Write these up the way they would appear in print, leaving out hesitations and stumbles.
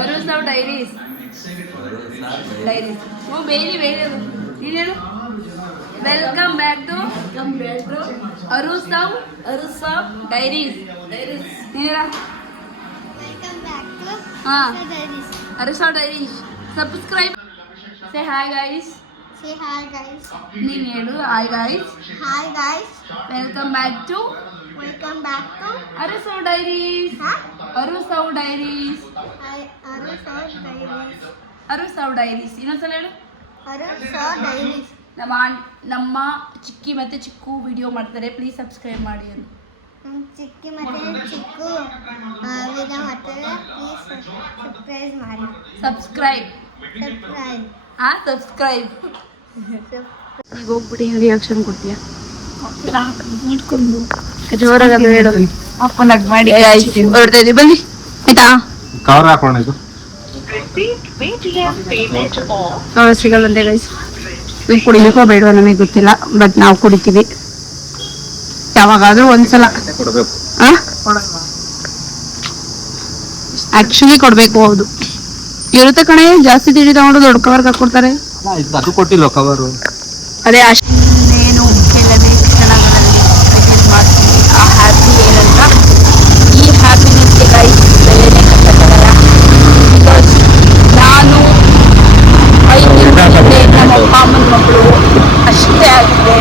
ಅರುಸವ್ diaries ಓ ಬೇಲಿ ನೀನೇನು ವೆಲ್ಕಮ್ ಬ್ಯಾಕ್ ಟು ಅರುಸವ್ ಡೈರೀಸ್ ನೀನೇನ ಹಾಂ ಅರುಸವ್ diaries subscribe say hi guys ನೀನು ಹೇಳು hi guys welcome back to ಅರುಸವ್ ಡೈರೀಸ್ ಇನ್ನೊಂದ್ಸಲ ಹೇಳು ನಮ್ಮ ಚಿಕ್ಕಿ ಮತ್ತೆ ಚಿಕ್ಕು ವಿಡಿಯೋ ಮಾಡ್ತಾರೆ ಪ್ಲೀಸ್ ಸಬ್ಸ್ಕ್ರೈಬ್ ಮಾಡಿ ಅಂತ ಚಿಕ್ಕಿ ಮತ್ತೆ ಚಿಕ್ಕು ವಿಡಿಯೋ ಮಾಡ್ತಾರೆ ಪ್ಲೀಸ್ ಸಬ್ಸ್ಕ್ರೈಬ್ ಈಗ ಹೋಗ್ಬಿಟ್ಟು ರಿಯಾಕ್ಷನ್ ಕೊಡ್ತೀಯಾ ಜೋರಾಗ ಹೇಳು ಮಾಡಿ ಹೊಡ್ತಾ ಇದ್ದೀವಿ ಬನ್ನಿ ಆಯ್ತಾ ಕವರ್ ಹಾಕೋಣ ಇದು ಸಿಗಲ್ಲಂತೆ ಗೈಸ್ ನೀವು ಕುಡಿಬೇಕೋ ಬೇಡವೋ ನಮಗೆ ಗೊತ್ತಿಲ್ಲ ಬಟ್ ನಾವು ಕುಡಿತೀವಿ ಯಾವಾಗಾದ್ರೂ ಒಂದ್ಸಲ ಆಕ್ಚುಲಿ ಕೊಡ್ಬೇಕು ಹೌದು ಇರುತ್ತೆ ಕಣೆ ಜಾಸ್ತಿ ತಿಳಿ ತಗೊಂಡು ದೊಡ್ಡ ಕವರ್ಗೆ ಹಾಕೊಡ್ತಾರೆ ಅದು ಕೊಟ್ಟಿಲ್ಲ ಕವರು ಅದೇ ಅಷ್ಟೇನು ಕೆಲವೇ ಕ್ಷಣಗಳಲ್ಲಿ ರಿಲೀಸ್ ಮಾಡ್ತೀವಿ ಆ ಹ್ಯಾಪಿ ಏನಂತ ಈ ಹ್ಯಾಪಿನೆಸ್ಗೆ ಗೈಸ್ ಬೆಲೆನೇ ಕಟ್ಟಕ್ಕಾಗಲ್ಲ ಬಿಕಾಸ್ ನಾನು 5 ನಿಮಿಷಕ್ಕೆ ನಮ್ಮ ಅಪ್ಪ ಅಮ್ಮನ ಮಗಳು ಅಷ್ಟೇ ಆಗಿದೆ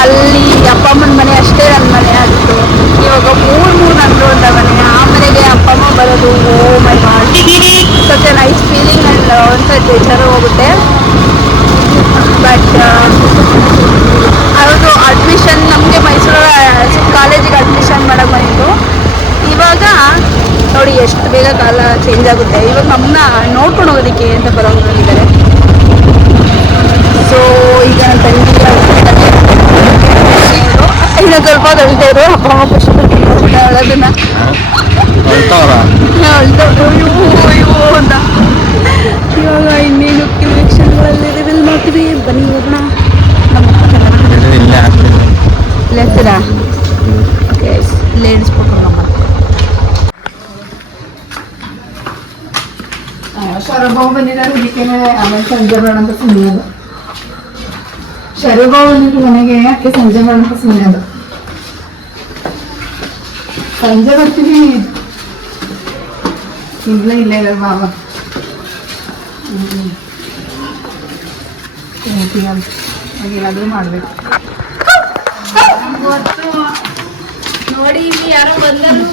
ಅಲ್ಲಿ ಅಪ್ಪ ಅಮ್ಮನ ಮನೆ ಅಷ್ಟೇ ನನ್ನ ಮನೆ ಆಗಿತ್ತು ಇವಾಗ ಮೂರು ನಂದು ಅಂತ ಮನೆ ಆ ಮನೆಗೆ ಅಪ್ಪ ಅಮ್ಮ ಬರೋದು oh my God such a nice feeling and ಒಂದ್ಸಲ ಬೇಜಾರು ಹೋಗುತ್ತೆ ಬಟ್ ಅದು ಅಡ್ಮಿಷನ್ ನಮಗೆ ಮೈಸೂರು ಕಾಲೇಜಿಗೆ ಅಡ್ಮಿಷನ್ ಮಾಡೋಕೆ ಬಂದಿದ್ದು ಇವಾಗ ನೋಡಿ ಎಷ್ಟು ಬೇಗ ಕಾಲ ಚೇಂಜ್ ಆಗುತ್ತೆ ಇವಾಗ ನಮ್ಮನ್ನ ನೋಡ್ಕೊಂಡು ಹೋಗೋದಕ್ಕೆ ಅಂತ ಬರೋಂಗಿದ್ದಾರೆ ಸೊ ಈಗ ನನ್ನ ತಂಗಿಗೆ ಇನ್ನು ಸ್ವಲ್ಪ ಅಳ್ತಾ ಇದ್ರು ಅಪ್ಪ ಅಮ್ಮ ಖುಷಿ ಹೇಳೋದನ್ನ ಇವು ಅಂತ ಇವಾಗ ಇನ್ನೇನು ಎಲೆಕ್ಷನ್ಗಳಲ್ಲಿ ರಿವೀಲ್ ಮಾಡ್ತೀವಿ ಬನ್ನಿ ಹೋಗೋಣ ನಮ್ಮ ಲೆಫ್ಟಾ ಓಕೆ ಲೇಡೀಸ್ ಪಕ್ಕ ಶರಭಾವ್ ಬಂದಿದ್ದಾರೆ ಇದಕ್ಕೇನೆ ಆಮೇಲೆ ಸಂಜೆ ಬೇಡ ಅಂತ ಸುಮ್ಮನೆ ಅದು ಶರಭಾವ್ ಬಂದಿದ್ರು ಮನೆಗೆ ಯಾಕೆ ಸಂಜೆ ಬೇಡ ಅಂತ ಸುಮ್ಮನೆ ಅದು ಸಂಜೆ ಬರ್ತೀವಿ ಇಲ್ಲ ಬಾಬಾ ಏನಾದರೂ ಮಾಡಬೇಕು ನೋಡಿ ಇಲ್ಲಿ ಯಾರೋ ಬಂದರು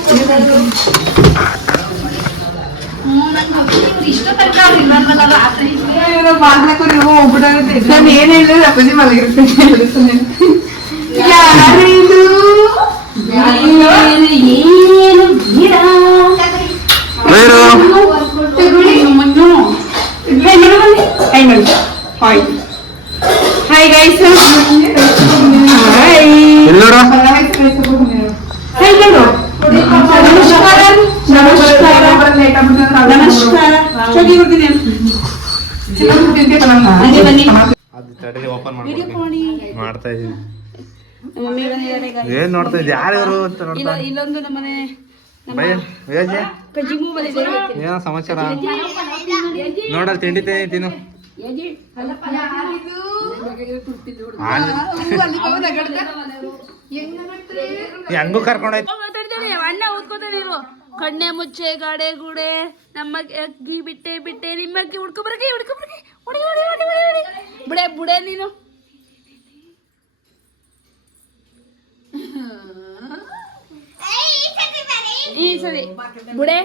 ನಾನು ಏನ್ ಹೇಳಿದ್ರೆ ಅಪ್ಪಾಜಿ ಮಲಗಿರ್ತೇನೆ ಹಾಯ್ ಗೈಸ್ ಮಾಡ್ತಾ ಇದೀನಿ ಏನ್ ನೋಡ್ತಾ ಇದ್ದೆ ಯಾರು ಅಂತ ನೋಡ್ತಾ ಇಲ್ಲೊಂದು ನಮ್ಮನೆ ಏನೋ ಸಮಾಚಾರ ನೋಡಲ್ ತಿಂಡಿ ತಿನ್ನು ಹೆಂಗು ಕರ್ಕೊಂಡಾಯ್ತು ಅಣ್ಣ ಓದ್ಕೋತಾನೆ ಇರು ಕಣ್ಣೆ ಮುಚ್ಚೆ ಗಾಡೆ ಗೂಡೆ ನಮ್ಮ ಅಕ್ಕಿ ಬಿಟ್ಟೆ ನಿಮ್ಮ ಅಕ್ಕಿ ಹುಡ್ಕೊಬರಕ್ಕೆ ಬುಡೆ ನೀನು ಈ ಸರಿ ಬುಡೆ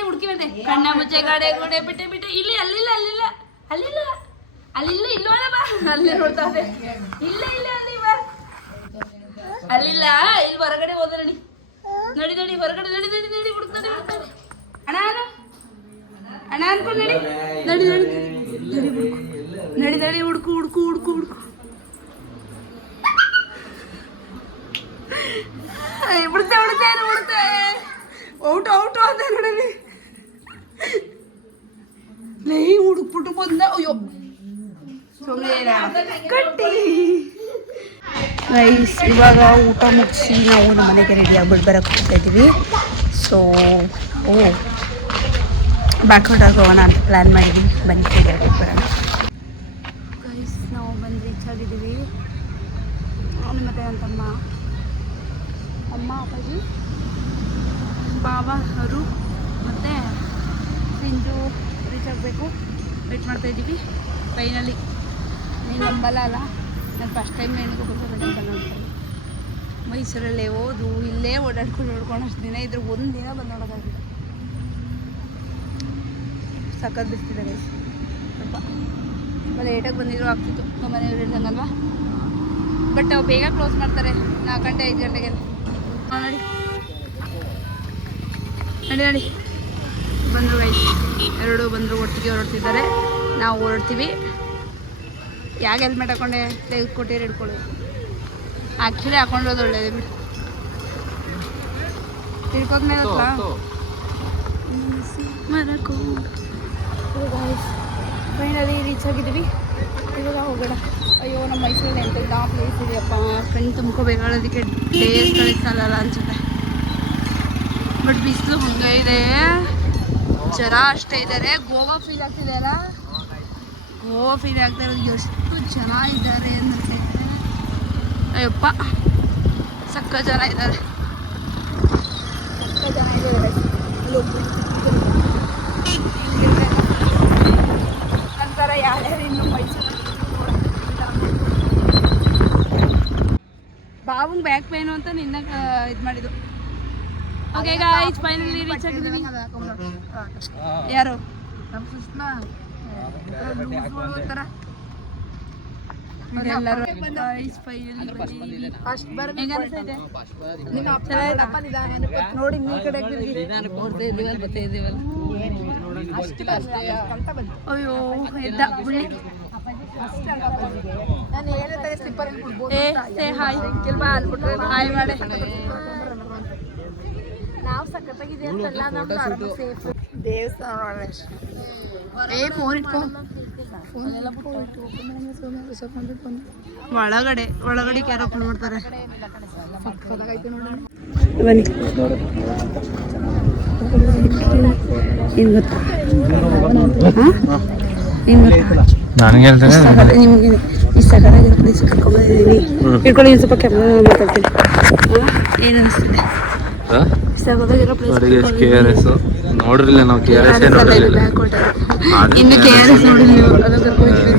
ಹುಡುಕಿ ಬಂದೆ ಕಣ್ಣ ಮುಚ್ಚೆ ಗಾಡೆ ಗೂಡೆ ಬಿಟ್ಟೆ ಇಲ್ಲಿ ಅಲ್ಲಿಲ್ಲ ಇಲ್ವಲ್ಲ ಬಾ ಅಲ್ಲಿ ನೋಡ್ತಾ ಇಲ್ಲ ಅಲ್ಲಿಲ್ಲ ಇಲ್ಲಿ ಹೊರಗಡೆ ಹೋದ ನಡಿ ಹೊರಗಡೆ ನಡಿ ಹುಡುಕ್ತಾನೆ ಅಣ್ಣ ಅನ್ಕೊಂಡು ನಡಿ ಹುಡುಕು ಬಿಡುತ್ತೆ ಔಟು ಅಂತ ನೋಡಲಿ ಲೈ ಹುಡುಕ್ಬಿಟ್ಟು ಬಂದ ಅಯ್ಯೋ ಸುಮ್ಮನೆ ಕಟ್ಟಿ ಗೈಸ್ ಇವಾಗ ಊಟ ಮುಗಿಸಿ ನಾವು ನಮ್ಮ ಮನೆಗೆ ರೆಡಿ ಆಗ್ಬಿಟ್ಟು ಬರೋಕ್ಕೆ ಹೋಗ್ತಾ ಇದ್ದೀವಿ. ಸೊ ಬ್ಯಾಕ್ಔಟ್ ಆಗೋಣ ಅಂತ ಪ್ಲ್ಯಾನ್ ಮಾಡಿದ್ದೀವಿ. ಬನ್ನಿ ಬರೋಕ್ಕೆ ಬರೋಣ. ಗೈಸ್ ನಾವು ಬಂದು ರೀಚ್ ಆಗಿದ್ದೀವಿ. ಅವನು ಮತ್ತು ನನ್ನ ತಮ್ಮ, ಅಮ್ಮ, ಅಪ್ಪಾಜಿ, ಬಾಬಾ ಅವರು ಮತ್ತು ಸಿಂಜು ರೀಚ್ ಆಗಬೇಕು. ವೆಯ್ಟ್ ಮಾಡ್ತಾಯಿದ್ದೀವಿ. ಫೈನಲಿ ನೀನು ನಂಬಲ್ಲ ಅಲ್ಲ, ನಾನು ಫಸ್ಟ್ ಟೈಮ್ ನೋಡ್ತೀನಿ. ಮೈಸೂರಲ್ಲೇ ಹೋದು ಇಲ್ಲೇ ಓಡಾಡ್ಕೊಂಡು ನೋಡ್ಕೊಂಡು ಅಷ್ಟು ದಿನ ಇದ್ರೆ ಒಂದು ದಿನ ಬಂದು ನೋಡೋದಾಗಿದೆ. ಸಖತ್ ಬಿಸ್ತಿದೆ ಸ್ವಲ್ಪ ಲೇಟಾಗಿ ಬಂದಿದ್ರು ಆಗ್ತಿತ್ತು ನಮ್ಮ ಮನೆಯವ್ರು ಹೇಳ್ದಂಗಲ್ವಾ. ಬಟ್ ಅವು ಬೇಗ ಕ್ಲೋಸ್ ಮಾಡ್ತಾರೆ 4 ಗಂಟೆ 5 ಗಂಟೆಗೆ. ನೋಡಿ ನಡಿ ನಡಿ ಬಂದರು ಗೈಸ್, ಎರಡು ಬಂದರು ಒಟ್ಟಿಗೆ ಹೊರಡ್ತಿದ್ದಾರೆ. ನಾವು ಹೊರಡ್ತೀವಿ. ಯಾಕೆ ಹೆಲ್ಮೆಟ್ ಹಾಕೊಂಡೆ ತೆಗೆದುಕೊಟ್ಟಿರಿ ಹಿಡ್ಕೊಳ್ಳಿ. ಆ್ಯಕ್ಚುಲಿ ಹಾಕೊಂಡಿರೋದು ಒಳ್ಳೇದು ಬಿಡು. ತಿಳ್ಕೊದ್ಮೇಲೆ ಮರಕು ಫೈನಲಿ ರೀಚ್ ಆಗಿದ್ದೀವಿ. ಇವಾಗ ಹೋಗೋಣ. ಅಯ್ಯೋ ನಮ್ಮ ಮೈಸೂರಲ್ಲಿ ಎಂತೆಂಥ ಪ್ಲೇಸ್ ಇದೆಯಪ್ಪ, ಕಣ್ಣು ತುಂಬ್ಕೋಬೇಕಾಗೋದಕ್ಕೆ ಡೇಸ್ಗಳಿಗೆ ಸಾಲಲ್ಲ ಅನ್ಸುತ್ತೆ. ಬಟ್ ಬಿಸಿಲು ಹಂಗೆ ಇದೆ, ಜನ ಅಷ್ಟೇ ಇದ್ದಾರೆ. ಗೋವಾ ಫೀಲ್ ಆಗ್ತಿದೆ ಅಲ್ಲ, ಗೋವಾ ಫೀಲ್ ಆಗ್ತಾ ಇರೋದು. ಎಷ್ಟು ಜನ ಇದ್ದಾರೆ ಅಂದರೆ ಅಯ್ಯಪ್ಪ ಸಕ್ಕ ಜನ ಇದ್ದಾರೆ, ಸಕ್ಕ ಜನ ಇದ್ದಾರೆ. ನಂತರ ಯಾರ್ಯಾರು ಇನ್ನು ಮೈಸೂರು ಬಾಬುಂಗೆ ಬ್ಯಾಕ್ ಪೇನು ಅಂತ ನಿನ್ನ ಇದು ಮಾಡಿದ್ದು. ಓಕೆ ಗಾಯ್ಸ್ ಫೈನಲಿ ರೀಚ್ ಆಗಿದ್ದೀವಿ. ಯಾರು ನಮ್ಮ ಸುಷ್ಮಾ ಎಲ್ಲರೂ ಫಸ್ಟ್ ಬರ್ ಹೆಂಗ ಅನಿಸ್ತೈತೆ ನೋಡಿ. ಈ ಕಡೆ ಅಯ್ಯೋ ಎದ್ದ ಬುಳ್ಳಿ. ಹಾಯ್ ಮಾಡೆ. ನಾವು ಸಖತ್ತಾಗಿದೆ ಅಂತಲ್ಲ, ನಮ್ದು ಸೇಫ್ ದೇವಸ್ಥಾನ. ಫೋನ್ ಇಟ್ಕೊ. ಒಳಗಡೆ ಯಾರು ಓಪನ್ ಮಾಡ್ತಾರೆ. ಬನ್ನಿ. ಏನು ಗೊತ್ತಾ ನಿಮಗೆ ಈ ಸಗರಾಗಿರೋ ಪ್ಲೇಸ್ ಕರ್ಕೊಂಡ್ಬಂದಿದ್ದೀನಿ. ಇಟ್ಕೊಳ್ಳಿ, ಸ್ವಲ್ಪ ಕ್ಯಾಮ್ರಾ ಮಾತಾಡ್ತೀನಿ. ಏನು ಅನಿಸ್ತಿದೆ ಸಗರಾಗಿರೋ ಪ್ಲೇಸ್? ನೋಡಿರಲಿಲ್ಲ ನಾವು KRS ಇನ್ನು KRS ನೋಡಿಲ್ಲ ನೀವು. ಅದು ಕರ್ಕೊಂಡಿದ್ದೀವಿ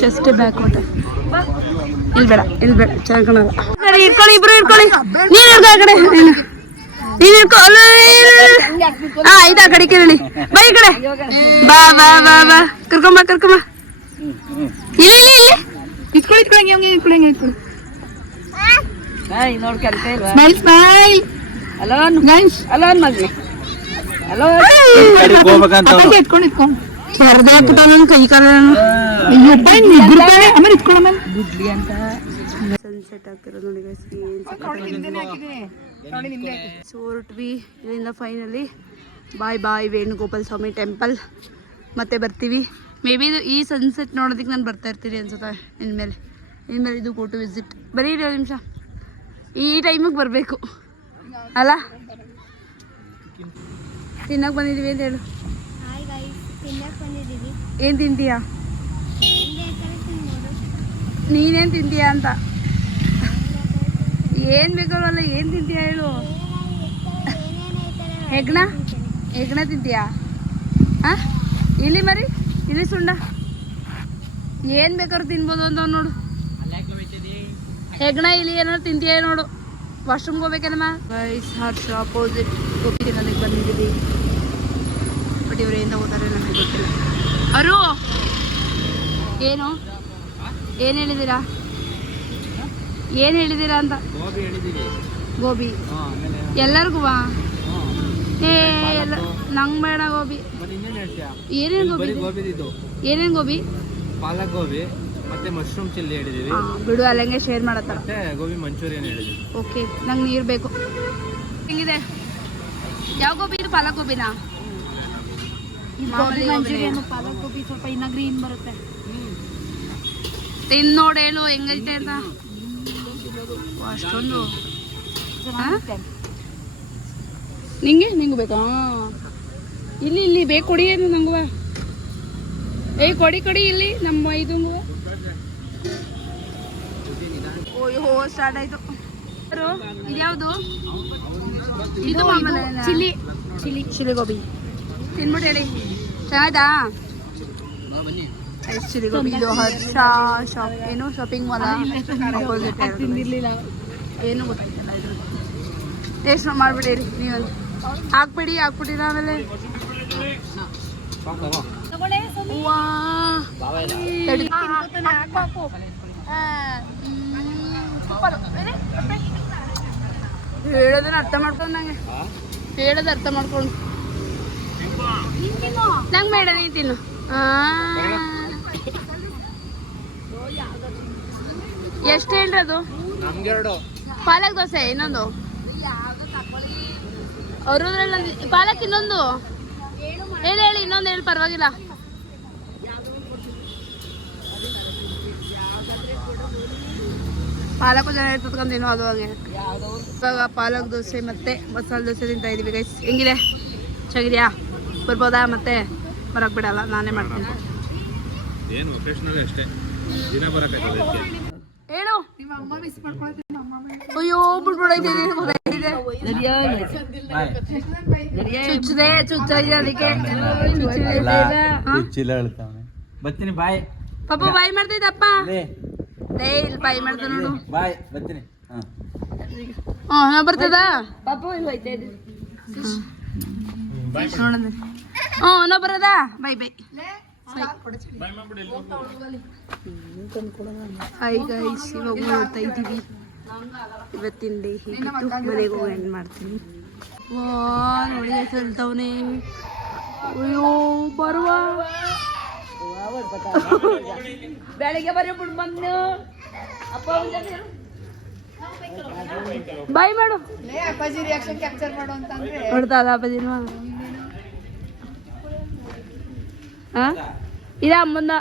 ಜಸ್ಟ್ ಬ್ಯಾಕ್ ಔಟ್. ಇಲ್ಲಿ ಬೇಡ ಚೆನ್ನಾಗಿ ಕಾಣಲ್ಲ. ಇಟ್ಕೊಳ್ಳಿ, ಇಬ್ರು ಇಟ್ಕೊಳ್ಳಿ. ನೀನು ಇರ್ಕೊ ಆ ಕಡೆ, ನೀನು ಇರ್ಕೊ. ಆಯ್ತಾ ಕಡೆ ಕೇಳಿ ಬಾ, ಈ ಕಡೆ ಬಾ ಬಾ ಬಾ ಬಾ. ಕರ್ಕೊಂಬ ಇಲ್ಲಿ ಇಟ್ಕೊಳ್ಳಿ. ಸ್ಮೈಲ್. ಹಲೋ ಮಗ್ಲಿ. ಹಲೋ ಇಟ್ಕೊಂಡು ಬರ್ದಾಕ್ಬಿಟ್ಟ ನನ್ನ ಕೈ ಕಾಲ. ಗುಡ್ಲಿ ಅಂತ ಸನ್ಸೆಟ್ ಆಗ್ತಿರೋದು ನೋಡಿ ಗೈಸ್. ಸೊ ಹೊರಟ್ವಿ ಇಲ್ಲಿಂದ. ಫೈನಲಿ ಬಾಯ್ ವೇಣುಗೋಪಾಲ್ ಸ್ವಾಮಿ ಟೆಂಪಲ್. ಮತ್ತೆ ಬರ್ತೀವಿ. ಮೇ ಬಿ ಇದು ಈ ಸನ್ಸೆಟ್ ನೋಡೋದಕ್ಕೆ ನಾನು ಬರ್ತಾ ಇರ್ತೀನಿ ಅನ್ಸುತ್ತೆ ಇನ್ಮೇಲೆ ಇದು ಗೋ ಟು ವಿಸಿಟ್. ಬರೀ 2 ನಿಮಿಷ ಈ ಟೈಮಿಗೆ ಬರಬೇಕು ಅಲ್ಲ. ತಿನ್ನಕ್ಕೆ ಬಂದಿದ್ದೀವಿ ಅಂತ ಹೇಳು. ಏನು ತಿಂತೀಯಾ? ನೀನೇನು ತಿಂತೀಯಾ ಅಂತ. ಏನು ಬೇಕಲ್ಲ, ಏನು ತಿಂತೀಯಾ ಹೇಳು. ಹೆಗ್ಣ ತಿಂತೀಯಾ? ಹಾಂ ಇಲ್ಲಿ ಮರಿ, ಇಲ್ಲಿ ಸುಂಡ, ಏನು ಬೇಕಾದ್ರೂ ತಿನ್ಬೋದು ಅಂತ ನೋಡು. ಹೆಗ್ಣ ಇಲ್ಲಿ ಏನಾದ್ರು ತಿಂತೀಯ ನೋಡು. ವಾಶ್ರೂಮ್ಗೆ ಹೋಗ್ಬೇಕಲ್ಲಮ್ಮ. ಗೈಸ್ ಹರ್ಷ ಅಪೋಸಿಟ್ ಗೋಪಿ ನನಗೆ ಬಂದಿದ್ದೀವಿ. ಬಟ್ ಇವರೇನು ಹೋದಾರೆ ನನಗೆ ಗೊತ್ತಿಲ್ಲ. ಅವರು ಏನು ಹೇಳಿದ್ದೀರಾ ಅಂತ? ಗೋಬಿ ಎಲ್ಲರಿಗೂ ಎಲ್ಲ ನಂಗೆ ಬೇಡ ಗೋಬಿ. ಏನೇನು ಗೋಬಿ? ಪಾಲಕ್ ಗೋಬಿ ಮತ್ತೆ ಮಶ್ರೂಮ್ ಚಿಲ್ಲಿ ಹೇಳಿದೀವಿ. ಬಿಡು, ಅಲ್ಲಂಗೆ ಶೇರ್ ಮಾಡತ್ತರ. ಮತ್ತೆ ಗೋಬಿ ಮಂಚೂರಿಯನ್ ಹೇಳಿದೀವಿ. ಓಕೆ, ನಂಗೆ ನೀರು ಬೇಕು. ಹೆಂಗಿದೆ? ಯಾವ ಗೋಬಿ ಇದು? ಪಾಲಕ್ ಗೋಬಿನಾ? ಗೋಬಿ ಮಂಚೂರಿಯನ್ ಪಾಲಕ್ ಗೋಬಿ ಸ್ವಲ್ಪ ಇನ್ನ ಗ್ರೀನ್ ಬರುತ್ತೆ. ತಿನ್ ನೋಡಿ ಹೇಳು ಹೆಂಗೈತೆ ಅಂತ. ಅಷ್ಟೊಂದು ನಿಂಗೆ ಬೇಕಾ? ಇಲ್ಲಿ ಬೇಕು ಕೊಡಿ ಏನು ನಂಗುವ. ಕೊಡಿ ಇಲ್ಲಿ ನಮ್ಮ ಇದಂಗು. ಓಯ್ಯೋ ಸ್ಟಾರ್ಟ್ ಆಯ್ತು. ಇದ್ಯಾವುದು? ಇದು ಚಿಲ್ಲಿ ಗೋಬಿ ತಿನ್ಬಿಟ್ಟು ಹೇಳಿ ಚೆನ್ನಾಯ್ತಾ? ಚಿಲ್ಲಿ ಗೋಬಿ. ಇದು ಹರ್ಷ ಶಾಪ್ ಏನು ಶಾಪಿಂಗ್ ಮಾಲ್ ಅಪೋಸಿಟ್ ತಿಂದಿರ್ಲಿಲ್ಲ ಏನು ಗೊತ್ತಾಯ್ತಲ್ಲ. ಇದು ಎಷ್ಟು ಮಾಡ್ಬಿಟ್ಟಿರಿ ನೀವು ಹಾಕ್ಬಿಟ್ಟಿರ ಆಮೇಲೆ ಹೇಳೋದನ್ನ ಅರ್ಥ ಮಾಡ್ಕೊಂಡು ನಂಗೆ ಹೇಳೋದು ಅರ್ಥ ಮಾಡ್ಕೊಂಡು ನಂಗೆ ಬೇಡ ನೀ ತಿನ್ನು. ಎಷ್ಟು ಹೇಳ್ರಿ ಅದು? ಪಾಲಕ್ ದೋಸೆ ಇನ್ನೊಂದು ಅವ್ರದ್ರಲ್ಲ ಪಾಲಕ್ ಇನ್ನೊಂದು ಹೇಳಿ ಇನ್ನೊಂದು ಹೇಳಿ ಪರವಾಗಿಲ್ಲ. ಪಾಲಕು ಜನ ಇರ್ತದ್ಕೊಂಡೇನೋ ಅದು ಹಾಗೆ. ಇವಾಗ ಪಾಲಕ್ ದೋಸೆ ಮತ್ತೆ ಮಸಾಲೆ ದೋಸೆ ತಿಂತಾ ಇದೀವಿ ಗೈಸ್. ಹೆಂಗಿದೆ? ಚೆನ್ನಾಗಿದೆಯಾ? ಬರ್ಬೋದಾ? ಮತ್ತೆ ಬರಕ್ ಬಿಡಲ್ಲ, ನಾನೇ ಮಾಡ್ತೀನಿ. ಏನು ಒಕೇಶನಲ್ ಅಷ್ಟೇ, ದಿನ ಬರಕ್ಕಾಗಲ್ಲ. ಹೇಳು. ಅಯ್ಯೋ ಬಿಡ್ಬಿಡೈತೆ ಚುಚ್ಚಿದೆ ಅದಕ್ಕೆ ಬರ್ತೀನಿ ಬಾಯ್. ಪಾಪ ಬಾಯ್ ಮಾಡ್ತೈತಪ್ಪ. ಇಲ್ಲಿ ಬಾಯ್ ಮಾಡ್ತಾ ನೋಡು. ಬಾಯ್ ಬರ್ತೀನಿ. ನಾ ಬರ್ತದ ಪಾಪ ನೋಡ. ನಾ ಬರದ ಬಾಯ್ ಬಾಯ್. ಹಾಯ್ ಗೈಸ್, ಇವಾಗ ನೋಡ್ತಾ ಇದ್ದೀವಿ ಇವತ್ತಿನ ಡೇ ಹೇಗಿತ್ತು. ಮನೆಗೆ ಹೋಗಿ ಎಂಡ್ ಮಾಡ್ತೀನಿ. ನೋಡಿ ಹೇಳ್ತವನೆ. ಅಯ್ಯೋ ಬರುವ ಬೆಳಿಗ್ಗೆ ಬರ್ಬಿಟ್ಟು ಬಂದು ಅಪ್ಪ ಬಾಯ್ ಮಾಡು. ಅಪ್ಪಾಜಿ ರಿಯಾಕ್ಷನ್ ಕ್ಯಾಪ್ಚರ್ ಮಾಡು ಅಂತಂದ್ರೆ ನೋಡ್ತಾ ಅದ ಅಪ್ಪಾಜಿನ. ಇದ ಅಮ್ಮಂದ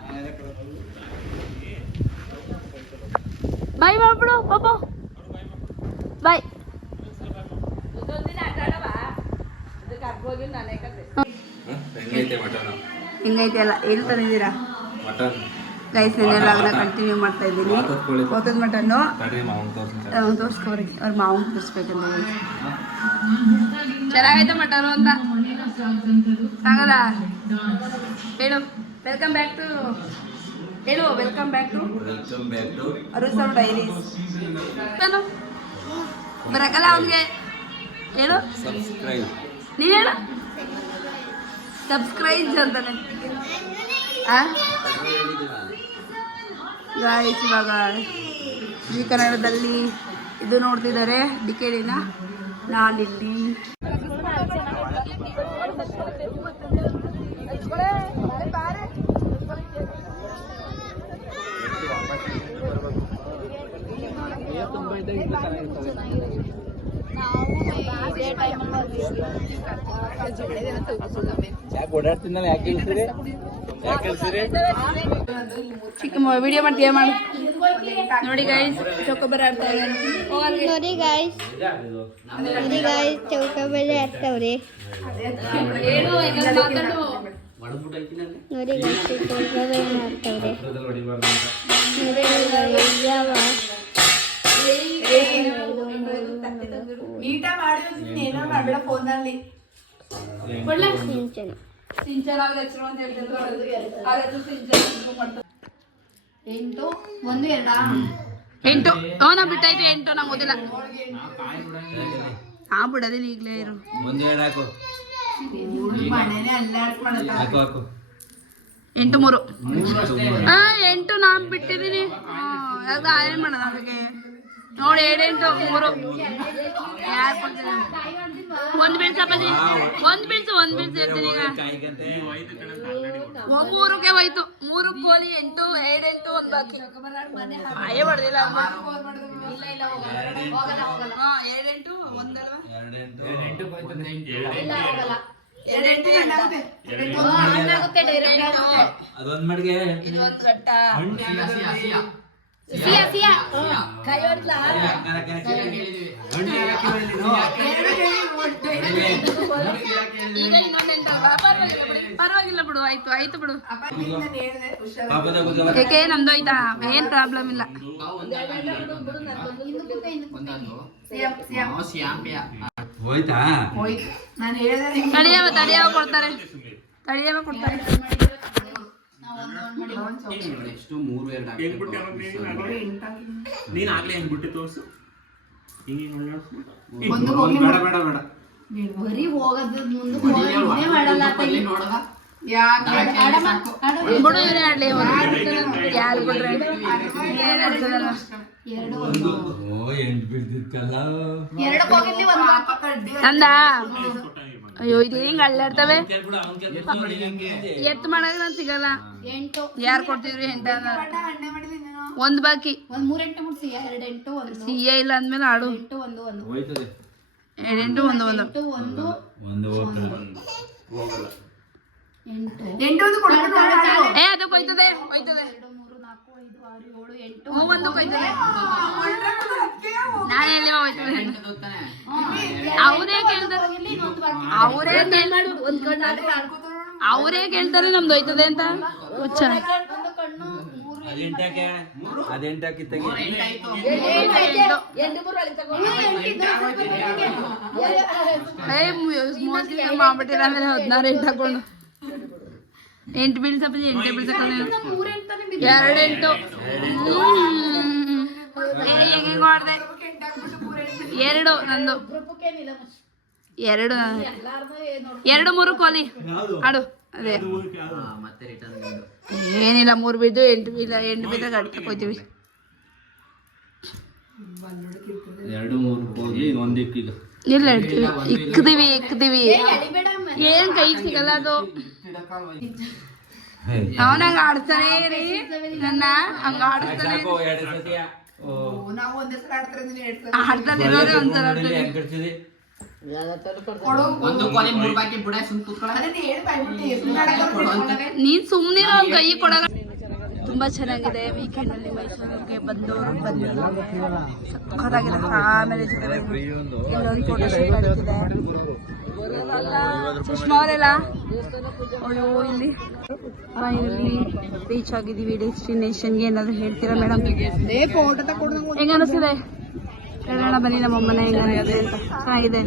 ಬಾಯ್ ಮಾಡ್ಬಿಡು ಪಾಪ. ಬಾಯ್. ಹಿಂಗೈತೆ ಅಲ್ಲ ಎಲ್ಲಿ ತಂದಿದ್ದೀರಾ ಗೈಸ್? ನೆನ್ನೆಲ್ಲ ಅದನ್ನ ಕಂಟಿನ್ಯೂ ಮಾಡ್ತಾ ಇದ್ದೀನಿ. ಹೋತದ ಮಟನ್ನು ತೋರಿಸ್ಕೊರಿ, ಅವ್ರ ಮಾವಂಗೆ ತೋರಿಸ್ಬೇಕಂತ. ಚೆನ್ನಾಗೈತೆ ಮಟನು ಅಂತ ಸಾಗದ ಹೇಳು. ವೆಲ್ಕಮ್ ಬ್ಯಾಕ್ ಟು ಹೇಳು. ವೆಲ್ಕಮ್ ಬ್ಯಾಕ್ ಟು ಅರುಸಮ್ ಡೈರೀಸ್. ಬರಕಲ್ಲ ಅವನಿಗೆ ಹೇಳು. ನೀನು ಹೇಳು. ಸಬ್ಸ್ಕ್ರೈಬ್ ಅಂತಾನೆ. ಗಾಯ್ಸ್ ಇವಾಗ ಜಿ ಕನ್ನಡದಲ್ಲಿ ಇದು ನೋಡ್ತಿದ್ದಾರೆ ಡಿಕೆಡಿನ. ನಾನಿಲ್ಲಿ ಚಿಕ್ಕ ವಿಡಿಯೋ ಮಾಡ್ತೀಯ ಮಾಡು. ನೋಡಿ ಗೈಸ್ ಚೌಕಬಾರ ಆಡ್ತಾ ಇದ್ದಾರೆ. ನೋಡಿ ಗೈಸ್ ಚೌಕಾಬಾರ ಆಡ್ತಾವ್ರೆ. ಏನು ಮಾತಾಡು. ನೋಡಿ ಗೈಸ್ ಚೌಕಾಬಾರ ಆಡ್ತಾವ್ರೆ. ಎಂಟು ನಾ ಬಿಟ್ಟಾಯ್ತು. 8 ನಾ ಓದಿಲ್ಲ. ಬಿಡೋದಿಲ್ಲ ಈಗಲೇ ಇರು. 8 3 8 ನಾ ಬಿಟ್ಟಿದ್ದೀನಿ. ಏನ್ ಮಾಡೋದು ಅದಕ್ಕೆ ನೋಡಿ. 7 8 3 ಯಾರು ಒಂದು ಬೀಳ್ಸಪ್ಪಾಜಿ. ಒಂದು ಬೀಳ್ಸು ಇರ್ತೀನಿ ಈಗ. 3ಕ್ಕೆ ಹೋಯ್ತು. 3 ಕೋಲಿ 8 7 8 ಒಂದು ಬಾಕಿ. ಆಯೇ ಹೊಡೆದಿಲ್ಲ. 7 8 ಒಂದಲ್ವಾ? ಅದೊಂದ್ ಮಡ್ಗೆ ಇದೊಂದು ಗಟ್ಟ ಕೈ ಹೊಡ್ಲಾ? ಈಗ ಇನ್ನೊಂದೆಂಟ ಪರವಾಗಿಲ್ಲ ಬಿಡು, ಆಯ್ತು ಬಿಡು. ಏಕೆ ನಮ್ದು ಆಯ್ತಾ, ಏನ್ ಪ್ರಾಬ್ಲಮ್ ಇಲ್ಲ. ಹೋಯ್ತಾ ತಡಿಯವ ಕೊಡ್ತಾರೆ. ನೀನ್ ಆಗ್ಲೇ ಹೆಂಗ್ ಬಿಟ್ಟು ತೋರ್ಸು. ಬರೀ ಹೋಗೋದ್ ಮುಂದೆ ಮಾಡಲ್ಲ ಬಿಡು, ಇವನೇ ಆಡ್ಲಿ. ಯಾರು ಬಿಡ್ರೆ ಎಂಟು ಬಿಡ್ತಿತ್ತಲ್ಲ ಅಂದ. ಅಯ್ಯೋ ಇದು ಹಿಂಗ ಅಳ್ಳಾಡ್ತವೆ. ಎತ್ತು ಮಾಡಕ್ ನಾನ್ ಸಿಗಲ್ಲ. ಯಾರು ಕೊಡ್ತಿದ್ರಿ ಎಂಟ? ಒಂದ್ ಬಾಕಿ ಸಿಎ ಇಲ್ಲ ಅಂದ್ಮೇಲೆ ಆಡು. 8 1 ಏ ಅದು ಕೊಯ್ತದೆ. ಒಂದು ಕೊಯ್ತದೆ. ನಾನೆಲ್ಲಿ ಹೋಯ್ತದೆ? ಅವರೇ ಕೇಳ್ತಾರೆ ನಮ್ದು ಹೋಯ್ತದೆ ಅಂತ. ಹುಚ್ಚ ಮಾಡ್ಬಿಟ್ಟಿರ ಅಂದ್ರೆ 16 ಎಂಟು ಹಾಕೊಂಡು 8 ಬೀಳ್ಸಪ್ಪ. 8 ಬೀಳ್ಸಕ್ಕಾಗ 2 8 ಹೆಂಗೆ ಮಾಡಿದೆ? 2 ನಂದು 2 3 ಕೋಲಿ ಆಡು. ಅದೇ ಏನಿಲ್ಲ, 3 ಬಿದ್ದು 8 ಇಲ್ಲ. 8 ಬಿದ್ದಾಗ ಅಡ್ತಕ್ಕೆ ಹೋಗ್ತೀವಿ. 2 3 ಹೋಗಿ ಒಂದಿಕ್ಕೀಗ ಇಲ್ಲ ಇಕ್ತೀವಿ. ಏನ್ ಕೈ ಸಿಗಲ್ಲ ಅದು. ಅವನಂಗ ಆಡ್ತಾನೆ ರೀ ನನ್ನ, ಹಂಗ ಆಡಿಸ್ತಾನೆ. ಆಡ್ತಾನೆ ಇರೋದೇ ಒಂದ್ಸಲ ನೀನ್ ಸುಮ್ನೆ ಕೈ ಕೊಡಗ. ತುಂಬಾ ಚೆನ್ನಾಗಿದೆ. ವೀಕೆಂಡ್ ಅಲ್ಲಿ ಮೈಸೂರಿಗೆ ಬಂದವರು ಸಕ್ಕತ್ತಾಗಿದೆ. ಆಮೇಲೆ ಇಲ್ಲೊಂದು ಫೋಟೋ ಶೂಟ್ ಆಗ್ತಿದೆ. ಸುಷ್ಮಾ ಅವರೆಲ್ಲ ಅಯ್ಯೋ ಇಲ್ಲಿ ಫೈನಲಿ ರೀಚ್ ಆಗಿದ್ದೀವಿ ಡೆಸ್ಟಿನೇಷನ್ಗೆ. ಏನಾದ್ರು ಹೇಳ್ತೀರಾ ಮೇಡಮ್? ಹೆಂಗ ಅನಿಸ್ತಿದೆ ಹೇಳೋಣ ಬನ್ನಿ. ನಮ್ಮಮ್ಮನ ಹೆಂಗ ಅನಿಸ್ತಿದೆ ಅಂತ. ಚೆನ್ನಾಗಿದೆ.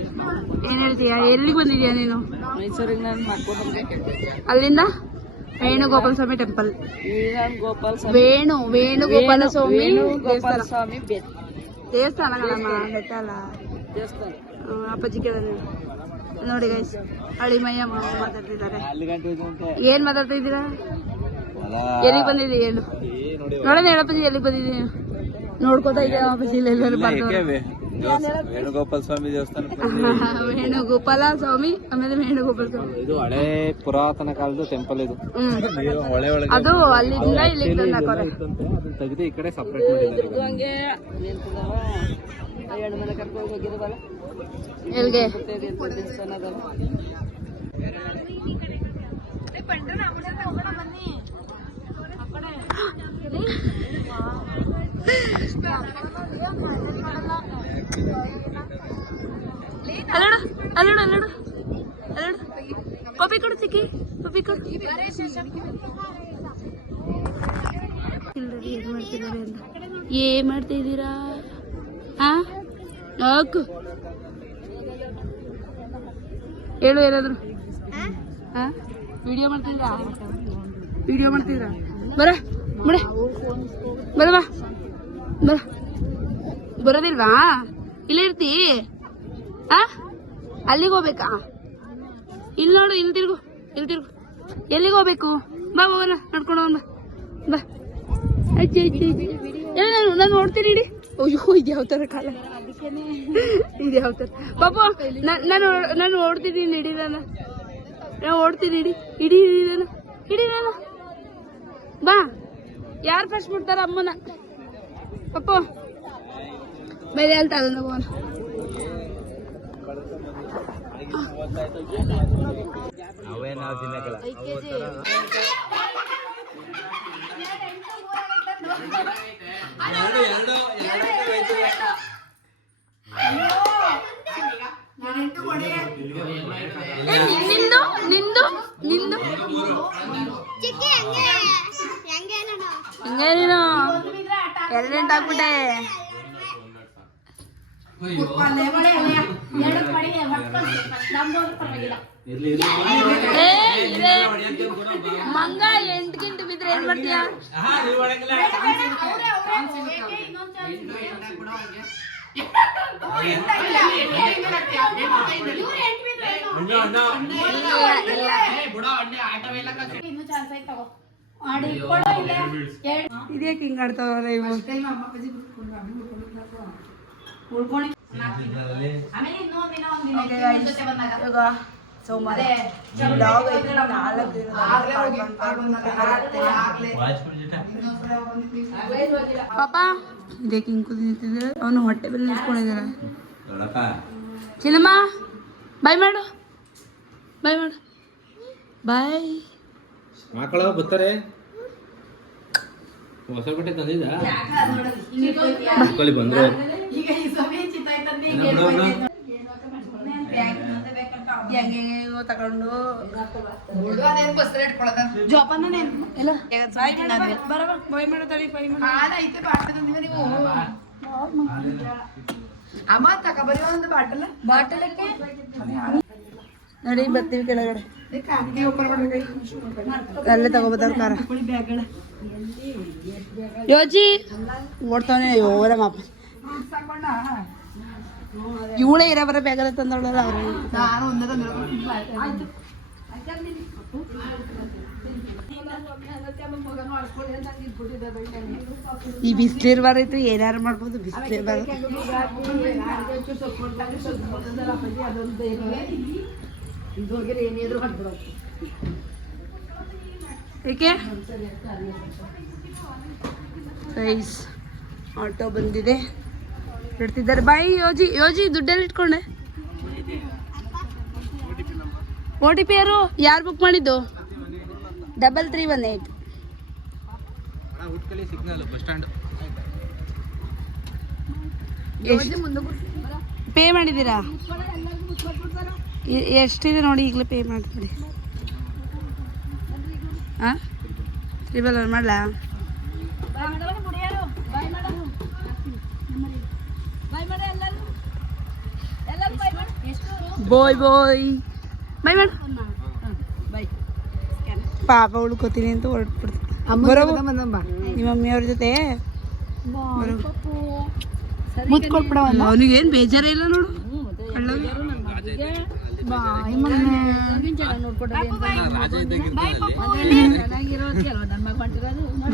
ಏನ್ ಹೇಳ್ತೀಯಾ? ಎಲ್ಲಿಗೆ ಬಂದಿದ್ಯಾ ನೀನು? ಮೈಸೂರಿಗೆ. ಅಲ್ಲಿಂದ ವೇಣುಗೋಪಾಲ ಸ್ವಾಮಿ ಟೆಂಪಲ್. ವೇಣುಗೋಪಾಲ ಸ್ವಾಮಿ ದೇವಸ್ಥಾನ ಬೆಟ್ಟ ಅಲ್ಲ, ಅಪ್ಪಾಜಿ ಕೇಳಿದ್ರೆ ನೋಡಿ ಗೈಸ್. ಅಳಿಮಯ್ಯ ಮಾತಾಡ್ತಿದ್ದಾರೆ. ಏನ್ ಮಾತಾಡ್ತಾ ಇದ್ದೀರಾ? ಎಲ್ಲಿಗೆ ಬಂದಿದ್ದೀವಿ ಹೇಳು ನೋಡೋಣ. ಹೇಳಪ್ಪಾಜಿ ಎಲ್ಲಿಗೆ ಬಂದಿದ್ದೀನಿ? ನೋಡ್ಕೋತಾ ಇದ್ದೀರಾ ಅಪ್ಪಾಜಿ? ಎಲ್ಲರೂ ಬಂದವರು ವೇಣುಗೋಪಾಲ ಸ್ವಾಮಿ ದೇವಸ್ಥಾನ. ವೇಣುಗೋಪಾಲ ಸ್ವಾಮಿ, ಆಮೇಲೆ ವೇಣುಗೋಪಾಲ ಸ್ವಾಮಿ. ಇದು ಹಳೆ ಪುರಾತನ ಕಾಲದ ಟೆಂಪಲ್ ಇದು. ಅದು ಅಲ್ಲಿಂದ ಇಲ್ಲಿ ತೆಗೆದು ಈ ಕಡೆ ಸಪ್ರೇಟ್ ಮಾಡಿದ್ದಾರೆ. ಎಲ್ಗೆ ಅಲ್ಲೋಡು ಅಲ್ಲೋಡು ಅಲ್ಲೋಡು ಅಲ್ಲೋಡು. ಕಾಫಿ ಕೊಡು ಸಿಕ್ಕಿ, ಕಾಫಿ ಕೊಡು. ಏನ್ ಮಾಡ್ತಿದ್ದಾರೆ ಅಂತ. ಏನ್ ಮಾಡ್ತಾ ಇದ್ದೀರಾ? ಹಾಕು ಹೇಳು ಏನಾದ್ರು. ವಿಡಿಯೋ ಮಾಡ್ತಿದ್ರಾ? ಬರ ಬರ ಬರ ಬಾ ಬರ. ಬರೋದಿಲ್ವಾ? ಇಲ್ಲೇ ಇರ್ತಿ? ಅಲ್ಲಿಗೆ ಹೋಗ್ಬೇಕಾ? ಇಲ್ಲಿ ನೋಡು, ಇಲ್ಲಿ ತಿರ್ಗು. ಎಲ್ಲಿಗೆ ಹೋಗ್ಬೇಕು? ಬಾ ಹೋಗೋಣ, ನಡ್ಕೊಂಡು ಹೋಗೋಣ ಬಾ. ಅಜ್ಜಿ ನಾನು ನೋಡ್ತೀನಿ ಇಡಿ. ಅಯ್ಯೋ ಇದು ಯಾವ ಥರ ಕಾಲ, ಇದು ಯಾವ ಥರ ಪಾಪ. ನಾನು ಓಡ್ತಿದ್ದೀನಿ. ಇಡಿ ನಾನು ಓಡ್ತೀನಿ. ಇಡಿ ನಾನು ಬಾ. ಯಾರು ಫಸ್ಟ್ ಬಿಡ್ತಾರ? ಅಮ್ಮನ ಪಪ್ಪ ಮೇಲೆ ಹೇಳ್ತಾ ಹೋಗೋಣ. ಅವೇ ನಾವು ತಿನ್ನಕಲ್ಲ ನಿಂದು ನಿಂದು ನಿಂದು ಹಿಂಗೆ ನೀನು ಎರಡೆಂಟು ಹಾಕ್ಬಿಟ್ಟೆ. ಮಂಗ 8 ಗಿಂಟು ಬಿದ್ರೆ ಏನ್ ಮಾಡ್ತೀಯ? ಇದ್ಯಾಕೆ ಹಿಂಗ್ ಆಡ್ತಾವ್ರೆ ಇವು? ಸೋಮವಾರ ಪಾಪ ಇದಕ್ಕೆ ಹಿಂಗ್ ಕೂತಿದ್ರೆ ಅವನು ಹೊಟ್ಟೆ ಬೆಲೆ ನಿಂತ್ಕೊಂಡಿದಾರ. ಚಿನ್ನಮ್ಮ ಬಾಯ್ ಮಾಡು, ಬಾಯ್ ಮಾಡು, ಬಾಯ್. ಮಕ್ಕಳು ಬರ್ತಾರೆ. ಹೊಸ ಬಟ್ಟೆ ತಂದಿದ್ದ ಮಕ್ಕಳಿ ಬಂದ್ರು. ತಗೊಂಡು ನಡಿ ಬರ್ತೀವಿ ಕೆಳಗಡೆ. ಅಲ್ಲೇ ತಗೋಬೋದ ಕಾರ. ಯೋಜಿ ಓಡ್ತಾವನೆ ಓರಮ್ಮ. ಇವಳೇ ಇರ ಬರ ಬ್ಯಾಗಲ್ಲ ತಂದವಳಲ್ಲ ಅವ್ರು. ಈ ಬಿಸ್ಲಿರ್ಬಾರೈತು ಏನಾರು ಮಾಡ್ಬೋದು. ಬಿಸ್ಲಿರ್ಬಾರ ಏಕೆ ಗೈಸ್ ಆಟೋ ಬಂದಿದೆ, ಇಡ್ತಿದ್ದಾರೆ. ಬಾಯ್ ಯೋಜಿ. ಯೋಜಿ ದುಡ್ಡೆಲ್ಲ ಇಟ್ಕೊಂಡೆ? OTP ಯಾರು ಬುಕ್ ಮಾಡಿದ್ದು? 3318. ಪೇ ಮಾಡಿದ್ದೀರಾ? ಎಷ್ಟಿದೆ ನೋಡಿ, ಈಗಲೇ ಪೇ ಮಾಡ್ತೀರಿ. ಹಾಂ ಟ್ರಿಬಲ್ ಮಾಡಲಾ? ಬಾಯ್ ಬಾಯ್ ಬಾಯ್ ಮಾಡು. ಪಾಪ ಉಳ್ಕೋತೀನಿ ಅಂತ ಹೊರಟ್ಬಿಡ್ತೀನಿ. ನಿಮ್ಮ ಮಮ್ಮಿಯವ್ರ ಜೊತೆ ಅವನಿಗೇನು ಬೇಜಾರೇ ಇಲ್ಲ ನೋಡು.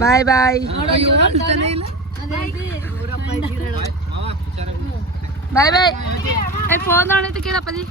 Bye bye bye bye. Phone ಕೇಳಪ್ಪ ಜಿ.